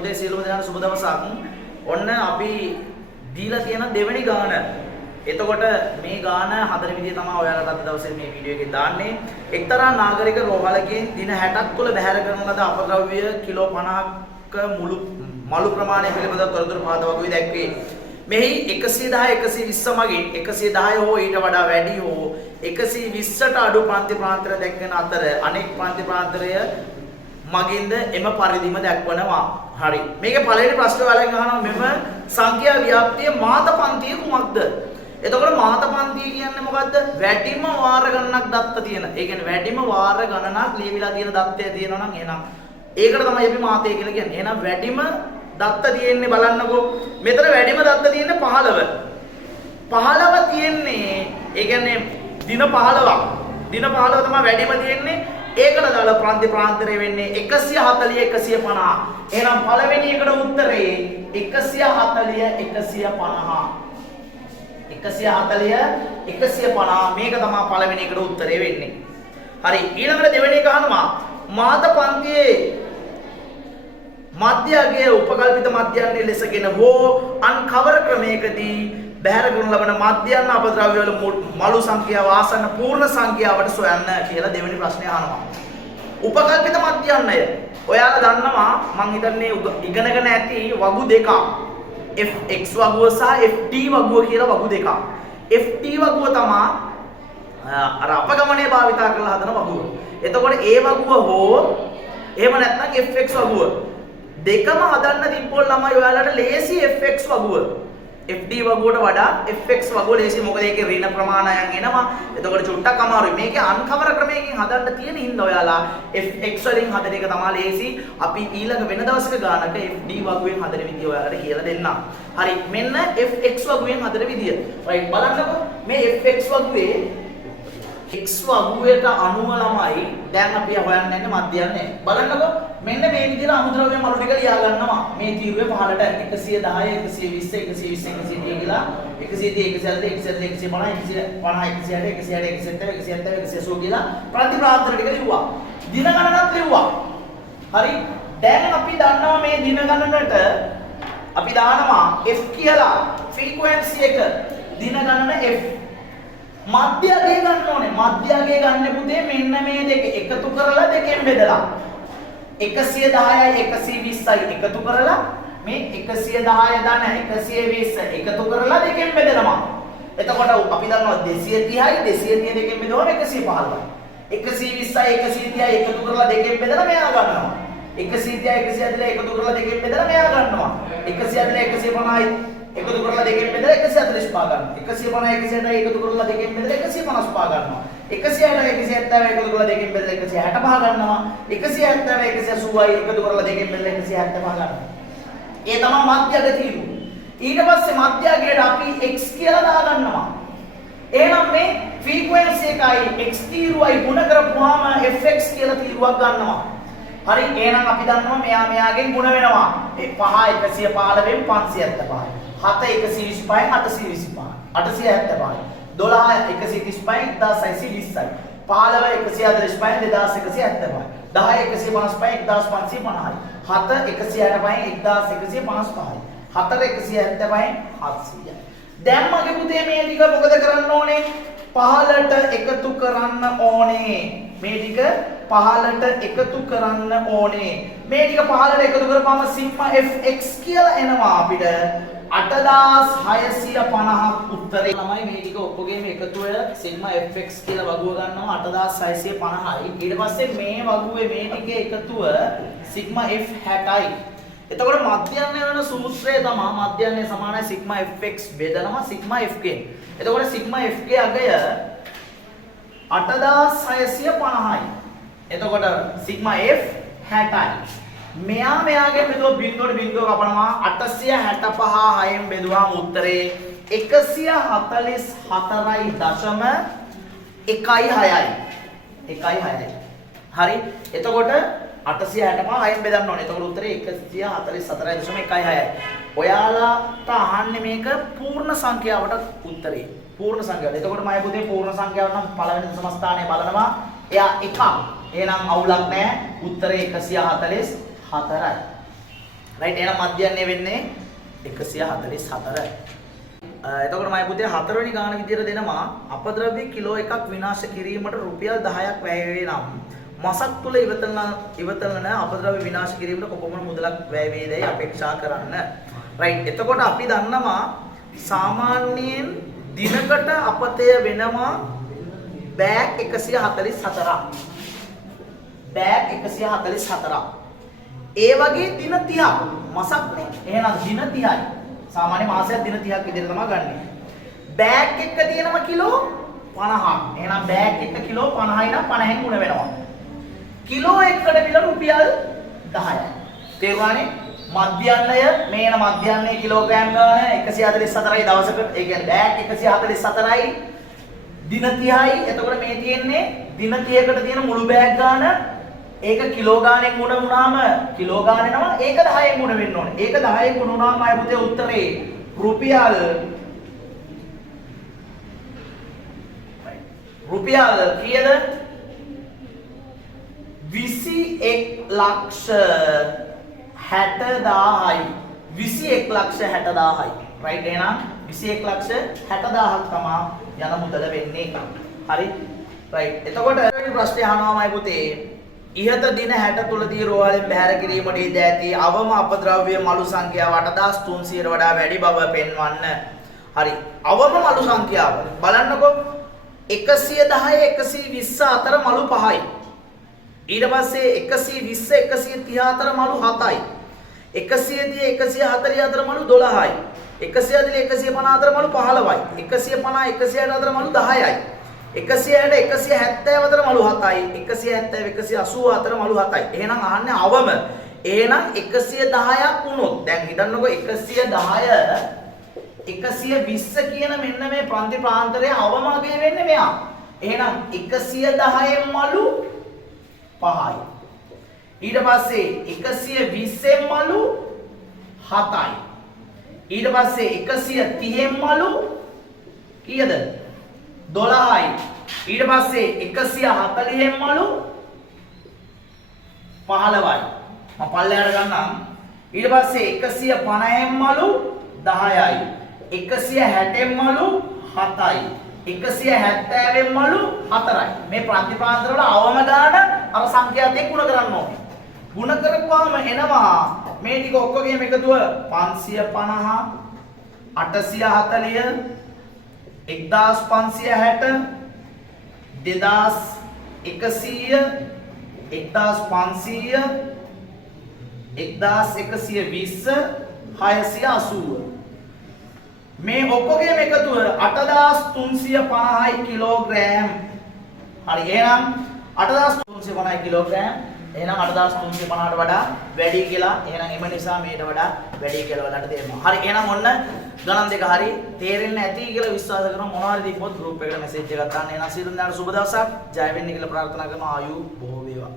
පුතේ සියලුම දෙනාට සුබ දවසක්. ඔන්න අපි දීලා තියෙන දෙවෙනි ගාන. එතකොට මේ ගාන හතර විදිය තමයි ඔයාලට අද දවසේ මේ වීඩියෝ එකේ දාන්නේ. එක්තරා නාගරික රෝහලකින් දින 60ක් තුළ බැහැර කරන ලද අපද්‍රව්‍ය කිලෝ 50ක මලු ප්‍රමාණය පිළිබඳව තොරතුරු පහත වගේ දැක්වේ. මෙහි 110 120 මගින් 110 හෝ ඊට වඩා වැඩි හෝ 120ට අඩු ප්‍රාන්ති ප්‍රාන්තර දැක්වෙන අතර අනෙක් ප්‍රාන්ති ප්‍රාන්තරය මගින්ද එම පරිදිම දක්වනවා. හරි. මේකේ පළවෙනි ප්‍රශ්නේ වලින් අහනවා මෙම සංඛ්‍යා ව්‍යාප්තිය මාත පන්තිය කුමක්ද? එතකොට මාත පන්තිය කියන්නේ මොකද්ද? වැඩිම වාර ගණනක් දත්ත තියෙන. ඒ කියන්නේ වැඩිම වාර ගණනක් ලියවිලා තියෙන දත්තය තියෙනවා නම් එහෙනම් ඒකට තමයි අපි මාතය කියලා කියන්නේ. එහෙනම් වැඩිම දත්ත තියෙන්නේ බලන්නකෝ. මෙතන වැඩිම දත්ත තියෙන්නේ 15. 15 තියෙන්නේ ඒ කියන්නේ දින 15ක්. දින 15 තමයි වැඩිම තියෙන්නේ. ඒකට දාලා ප්‍රාන්ති ප්‍රාන්තරය වෙන්නේ 140 150. එහෙනම් පළවෙනි එකට උත්තරේ 140 150. 140 150 මේක තමයි පළවෙනි එකට උත්තරේ වෙන්නේ. හරි ඊළඟට දෙවෙනි එක අහනවා මාත පන්තියේ මධ්‍යගයේ උපකල්පිත මධ්‍යයන්ගේ ලෙසගෙන හෝ අන් කවර ක්‍රමයකදී බැහැර කරන ලබන මධ්‍යයන් අපද්‍රව්‍ය වල මලු සංඛ්‍යාව ආසන්න පූර්ණ සංඛ්‍යාවට සොයන්න කියලා දෙවෙනි ප්‍රශ්නේ අහනවා. උපකල්පිත මධ්‍යයන්ය ඔයාලා දන්නවා මං හිතන්නේ ඉගෙනගෙන ඇති වගු දෙකක්. fx වගුව සහ ft වගුව කියලා වගු දෙකක්. ft වගුව තමයි අර අපගමනයේ භාවිතා කරලා හදන වගුව. එතකොට ඒ වගුව හෝ එහෙම නැත්නම් fx වගුව දෙකම හදන්න තිබ්බොත් ළමයි ඔයාලට ලේසි fx වගුව. fd වගුවට වඩා fx වගුව ලේසි මොකද ඒකේ ඍණ ප්‍රමාණයන් එනවා. එතකොට චුට්ටක් අමාරුයි. මේකේ අන්කවර ක්‍රමයකින් හදන්න තියෙන හින්දා ඔයාලා fx වලින් හදන එක තමයි ලේසි. අපි ඊළඟ වෙන දවසක ගානට fd වගුවෙන් හදන විදිය ඔයාලට කියලා දෙන්නම්. හරි මෙන්න fx වගුවෙන් හදන විදිය. right බලන්නකෝ මේ fx වගුවේ x වගුවේට අනුව ළමයි දැන් අපි හොයන්න යන්නේ මධ්‍යයන්නේ. බලන්නකෝ මෙන්න මේ විදිහට අමුද්‍රව්‍ය මලු ටික ලියා ගන්නවා. මේ තීරුවේ පහළට 110 120 120 130 කියලා 130 140 150 160 170 කියලා ප්‍රති ප්‍රාන්තර ටික ලිව්වා. දින ගණනත් ලිව්වා. හරි දැන් අපි දන්නවා මේ දින ගණනට අපි දානවා f කියලා ෆ්‍රීකවෙන්සි එක දින ගණන f මධ්‍යගය ගන්න ඕනේ. මධ්‍යගය ගන්න පුතේ මෙන්න මේ දෙක එකතු කරලා දෙකෙන් බෙදලා 110යි 120යි එකතු කරලා මේ 110 ධන 120 එකතු කරලා දෙකෙන් බෙදනවා. එතකොට අපි දන්නවා 230යි 230 දෙකෙන් බෙදුවම 115යි. 120යි 130යි එකතු කරලා දෙකෙන් බෙදලා මෙයා ගන්නවා. 130යි 140 එකතු කරලා දෙකෙන් බෙදලා මෙයා ගන්නවා. 140 150යි එකතු කරලා දෙකෙන් බෙදලා 145 ගන්නවා. 150 160 එකතු කරලා දෙකෙන් බෙදලා 155 ගන්නවා. 160 170 එකතු කරලා දෙකෙන් බෙදලා 165 ගන්නවා. 170 180යි එකතු කරලා දෙකෙන් බෙදලා 175 ගන්නවා. ඒ තමයි මධ්‍යග තීරු. ඊට පස්සේ මධ්‍යගයට අපි x කියලා දාගන්නවා. එහෙනම් මේ ෆ්‍රීකවෙන්සි එකයි x තීරුවයි ගුණ කරපුවාම fx කියලා තීරුවක් ගන්නවා. හරි එහෙනම් අපි දන්නවා මෙයාගෙන් ගුණ වෙනවා. ඒ 5 115 575යි. 7 125 825 875 12 135 1620යි 15 145 2175 10 155 1550යි 7 165 1155යි 4 175 700යි. දැන් මගේ පුතේ මේ ටික මොකද කරන්න ඕනේ? පහළට එකතු කරන්න ඕනේ. මේ ටික පහළට එකතු කරන්න ඕනේ. මේ ටික පහළට එකතු කරපුවම සිග්මා fx කියලා එනවා අපිට 8650ක් උත්තරේ. ළමයි මේ ටික ඔක්කොගේම එකතුව සිග්මා fx කියලා වගුව ගන්නවා 8650යි. ඊට පස්සේ මේ වගුවේ මේ ටිකේ එකතුව සිග්මා f 60යි. එතකොට මධ්‍යයන්ය වෙන සූත්‍රය තමයි මධ්‍යයන්ය සමානයි සිග්මා fx බෙදනවා සිග්මා fk. එතකොට සිග්මා fk අගය 8650යි. එතකොට සිග්මා f 60යි. මෙයාගෙන් බෙදුවා බිංදුවට බිංදුව කපනවා 865 6න් බෙදුවාම උත්තරේ 144.16යි. 1.6යි. හරි. එතකොට 865 6න් බෙදන්න ඕනේ. එතකොට උත්තරේ 144.16යි. ඔයාලාට අහන්නේ මේක පූර්ණ සංඛ්‍යාවට උත්තරේ. පූර්ණ සංඛ්‍යාවට. එතකොට මම පුතේ පූර්ණ සංඛ්‍යාව නම් පළවෙනි දශම ස්ථානයේ බලනවා. එයා 1. එහෙනම් අවුලක් නැහැ. උත්තරේ 144යි. රයිට් එහෙනම් මධ්‍යන්නේ වෙන්නේ 144. එතකොට මම පුතේ හතරවෙනි ගාන විදියට දෙනවා අපද්‍රව්‍ය කිලෝ එකක් විනාශ කිරීමට රුපියල් 10ක් වැය වේ නම් මාසක් තුල ඉවතලන අපද්‍රව්‍ය විනාශ කිරීමට කොපමණ මුදලක් වැය වේදයි අපේක්ෂා කරන්න. රයිට් එතකොට අපි දන්නවා සාමාන්‍යයෙන් දිනකට අපතය වෙනවා බෑග් 144ක්. බෑග් 144ක්. ඒ වගේ දින 30ක් මාසක්නේ. එහෙනම් දින 30යි. සාමාන්‍ය මාසයක් දින 30ක් විදිහට තමයි ගන්නෙ. බෑග් එක තියෙනවා කිලෝ 50ක්. එහෙනම් බෑග් එක කිලෝ 50යි නම් 50න් ගුණ වෙනවා. කිලෝ එකකට මිල රුපියල් 10යි. තේරුණානේ? මධ්‍යන්නය මේන මධ්‍යන්නේ කිලෝග්‍රෑම් ගාන 144යි දවසකට. ඒ කියන්නේ බෑග් 144යි දින 30යි. එතකොට මේ තියෙන්නේ දින 30කට තියෙන මුළු බෑග් ගාන ඒක කිලෝ ගානෙන් ගුණ වුණාම කිලෝ ගානේ නම ඒක 10න් ගුණ වෙන්න ඕනේ. ඒක 10න් ගුණ වුණාම අය පුතේ උත්තරේ රුපියල් කීයද? 21,60,000යි. 21,60,000යි. රයිට් එහෙනම් 21,60,000ක් තමයි යන මුදල වෙන්නේ. හරි? රයිට්. එතකොට ප්‍රශ්නේ අහනවාමයි පුතේ ඉහත දින 60 තුලදී රෝහලෙන් බැහැර කිරීමට ඉඩ ඇති අවම අපද්‍රව්‍ය මළු සංඛ්‍යාව 8300ට වඩා වැඩි බව පෙන්වන්න. හරි. අවම මළු සංඛ්‍යාව බලන්නකෝ 110 120 අතර මළු 5යි. ඊට පස්සේ 120 130 අතර මළු 7යි. 130 140 අතර මළු 12යි. 140 150 අතර මළු 15යි. 150 160 අතර මළු 10යි. 160 170 අතර මළු 7යි. 170 180 අතර මළු 7යි. එහෙනම් අහන්නේ අවම. එහෙනම් 110ක් වුණොත් දැන් හිතන්නකෝ 120 කියන මෙන්න මේ ප්‍රාන්ති ප්‍රාන්තරයේ අවම අගය වෙන්නේ මෙයා. එහෙනම් 110න් මළු 5යි. ඊට පස්සේ 120න් මළු 7යි. ඊට පස්සේ 130න් මළු කීයද? 12යි. ඊට පස්සේ 140න් මළු 15යි. මම පල්ලෙහාට ගන්නම්. ඊට පස්සේ 150න් මළු 10යි. 160න් මළු 7යි. 170න් මළු 4යි. මේ ප්‍රතිපාදන වල අවම ගාන අර සංඛ්‍යාත් එක්ක ගුණ කරන්න ඕනේ. ගුණ කරපුවාම එනවා මේ ටික ඔක්කොගේම එකතුව 550 840 1560 2100 1500 1120 680 මේ ඔක්කොගේම එකතුව 8350යි කිලෝග්‍රෑම්. හරි එහෙනම් 8350යි කිලෝග්‍රෑම්. එහෙනම් 8350ට වඩා වැඩි කියලා. එහෙනම් එම නිසා මේට වඩා වැඩි කියලා ඔයාලට තේරෙනවා. හරි එහෙනම් ඔන්න ගණන් දෙක හරි තේරෙන්නේ නැති කියලා විශ්වාස කරනවා. මොනවා හරි දීපොත් ගෲප් එකට මැසේජ් එකක් දාන්න. එහෙනම් සියලුම දෙනාට සුබ දවසක්. ජය වෙන්න කියලා ප්‍රාර්ථනා කරනවා. ආයු බොහෝ වේවා.